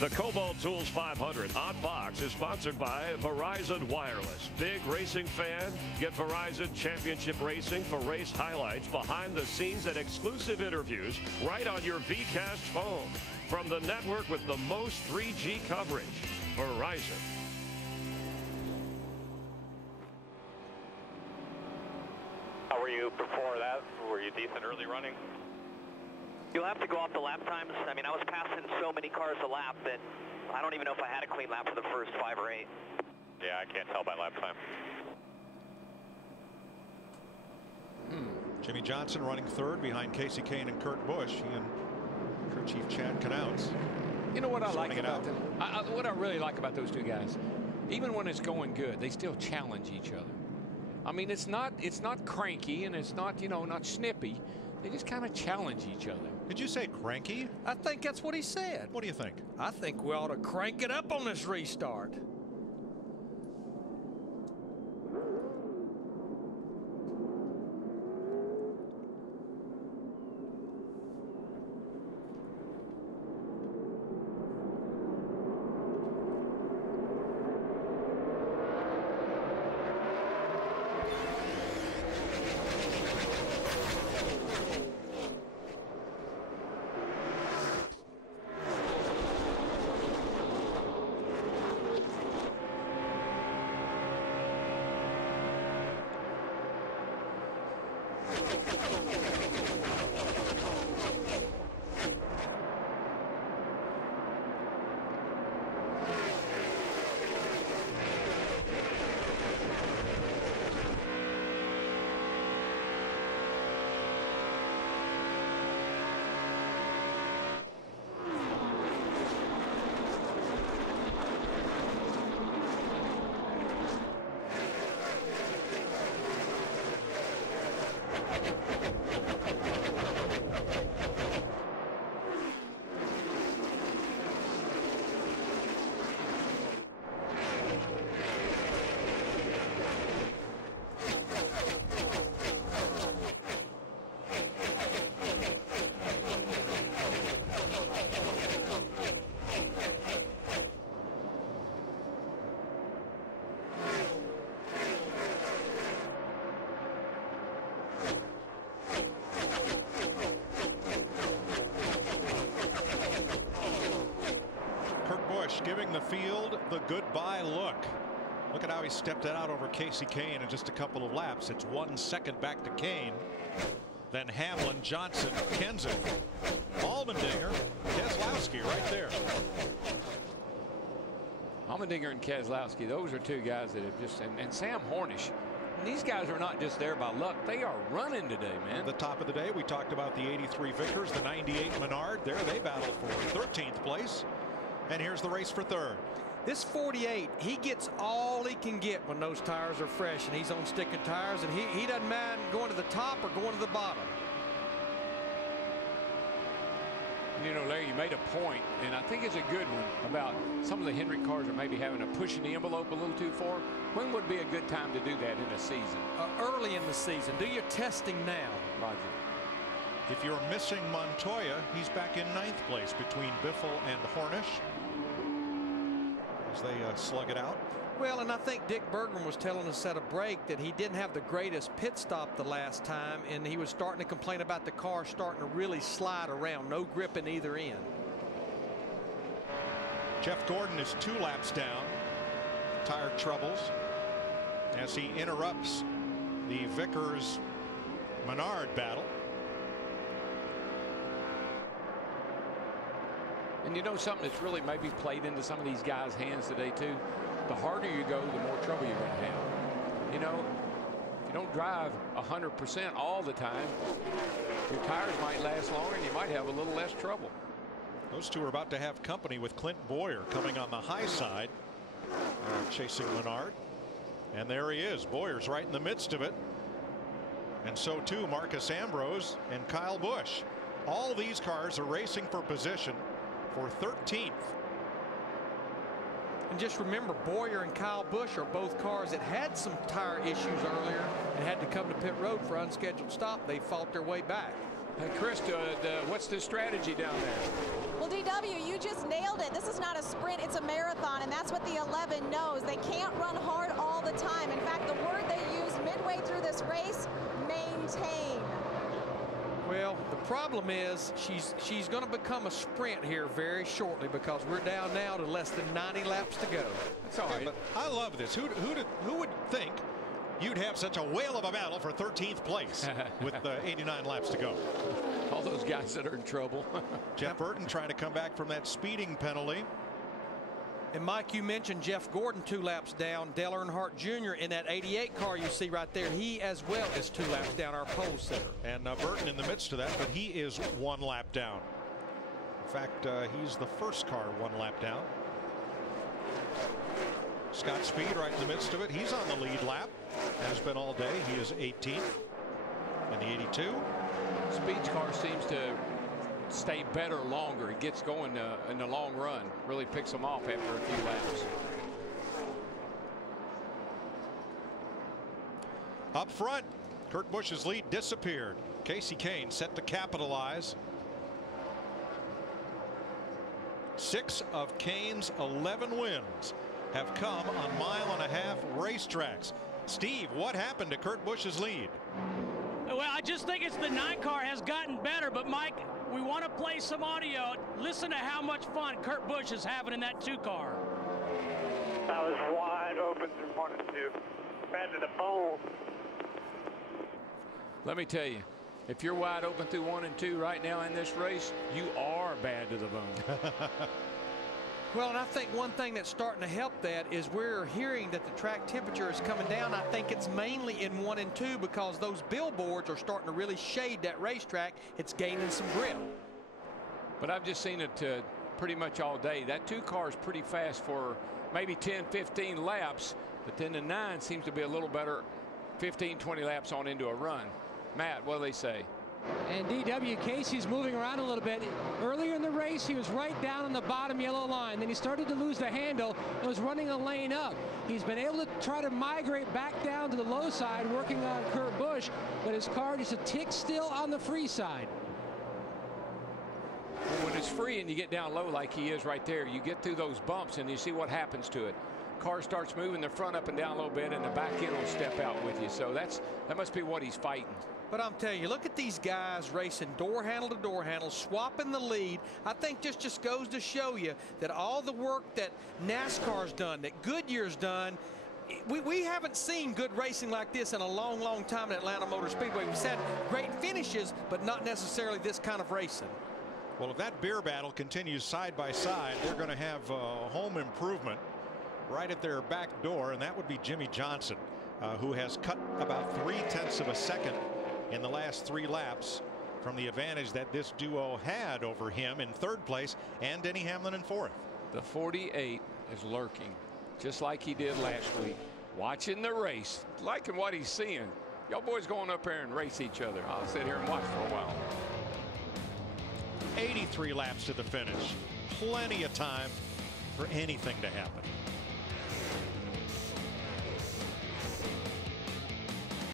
The Kobalt Tools 500 on Fox is sponsored by Verizon Wireless. Big racing fan? Get Verizon Championship Racing for race highlights, behind the scenes, and exclusive interviews right on your VCast phone. From the network with the most 3G coverage, Verizon. How were you before that? Were you decent early running? You'll have to go off the lap times. I mean, I was passing so many cars a lap that I don't even know if I had a clean lap for the first 5 or 8. Yeah, I can't tell by lap time. Jimmy Johnson running third behind Casey Kane and Kurt Busch. He and crew chief Chad Knautz. You know what I like about them? What I really like about those two guys, even when it's going good, they still challenge each other. I mean, it's not cranky, and it's not, not snippy. They just kind of challenge each other. Did you say cranky? I think that's what he said. What do you think? I think we ought to crank it up on this restart. Giving the field the goodbye look. Look at how he stepped it out over Casey Kane in just a couple of laps. It's 1 second back to Kane. Then Hamlin, Johnson, Kenseth, Allmendinger, Keselowski right there. Allmendinger and Keselowski, those are two guys that have just, and Sam Hornish. And these guys are not just there by luck. They are running today, man. At the top of the day, we talked about the 83 Vickers, the 98 Menard. There they battle for 13th place. And here's the race for third. This 48, he gets all he can get when those tires are fresh, and he's on sticking tires, and he doesn't mind going to the top or going to the bottom. Larry, you made a point, and I think it's a good one, about some of the Hendrick cars are maybe having to push the envelope a little too far. When would be a good time to do that in a season? Early in the season. Do your testing now. Roger. If you're missing Montoya, he's back in 9th place between Biffle and Hornish as they slug it out. Well, and I think Dick Bergman was telling us at a break that he didn't have the greatest pit stop the last time, and he was starting to complain about the car starting to really slide around. No grip in either end. Jeff Gordon is 2 laps down. Tire troubles as he interrupts the Vickers Menard battle. And something that's really maybe played into some of these guys' hands today too. The harder you go, the more trouble you're going to have. If you don't drive 100% all the time, your tires might last longer and you might have a little less trouble. Those two are about to have company with Clint Bowyer coming on the high side, chasing Menard. And there he is. Boyer's right in the midst of it. And so too Marcus Ambrose and Kyle Busch. All these cars are racing for position for 13th. And just remember, Bowyer and Kyle Busch are both cars that had some tire issues earlier and had to come to pit road for unscheduled stop. They fought their way back. Hey, Chris, what's the strategy down there? Well, DW, you just nailed it. This is not a sprint, it's a marathon, and that's what the 11 knows. They can't run hard all the time. In fact, the word they used midway through this race, maintain. Well, the problem is she's going to become a sprint here very shortly because we're down now to less than 90 laps to go. That's all right. But I love this. Who would think you'd have such a whale of a battle for 13th place with 89 laps to go? All those guys that are in trouble. Jeff Burton trying to come back from that speeding penalty. And Mike, you mentioned Jeff Gordon 2 laps down. Dale Earnhardt Jr. in that 88 car you see right there. He as well is 2 laps down, our pole sitter. And Burton in the midst of that, but he is 1 lap down. In fact, he's the first car 1 lap down. Scott Speed right in the midst of it. He's on the lead lap. Has been all day. He is 18th in the 82. Speed's car seems to stay better longer. It gets going in the long run. Really picks them off after a few laps. Up front, Kurt Busch's lead disappeared. Casey Kane set to capitalize. 6 of Kane's 11 wins have come on mile-and-a-half racetracks. Steve, what happened to Kurt Busch's lead? Well, I just think it's the 9 car has gotten better, but Mike, we want to play some audio. Listen to how much fun Kurt Busch is having in that 2 car. I was wide open through 1 and 2. Bad to the bone. Let me tell you, if you're wide open through 1 and 2 right now in this race, you are bad to the bone. Well, and I think one thing that's starting to help that is we're hearing that the track temperature is coming down. I think it's mainly in 1 and 2 because those billboards are starting to really shade that racetrack. It's gaining some grip. But I've just seen it pretty much all day. That 2 car is pretty fast for maybe 10, 15 laps, but then the 9 seems to be a little better 15, 20 laps on into a run. Matt, what do they say? And DW, Casey's moving around a little bit. Earlier in the race, he was right down on the bottom yellow line. Then he started to lose the handle and was running a lane up. He's been able to try to migrate back down to the low side, working on Kurt Busch, but his car just a tick still on the free side. When it's free and you get down low like he is right there, you get through those bumps and you see what happens to it. Car starts moving the front up and down a little bit, and the back end will step out with you. So that must be what he's fighting. But I'm telling you, look at these guys racing door handle to door handle, swapping the lead. I think just goes to show you that all the work that NASCAR's done, that Goodyear's done, we haven't seen good racing like this in a long, long time at Atlanta Motor Speedway. We've had great finishes, but not necessarily this kind of racing. Well, if that beer battle continues side by side, they're going to have home improvement right at their back door, and that would be Jimmy Johnson, who has cut about 0.3 of a second in the last 3 laps from the advantage that this duo had over him in 3rd place and Denny Hamlin in 4th. The 48 is lurking just like he did last week, watching the race, liking what he's seeing. Y'all boys going up there and race each other. I'll sit here and watch for a while. 83 laps to the finish. Plenty of time for anything to happen.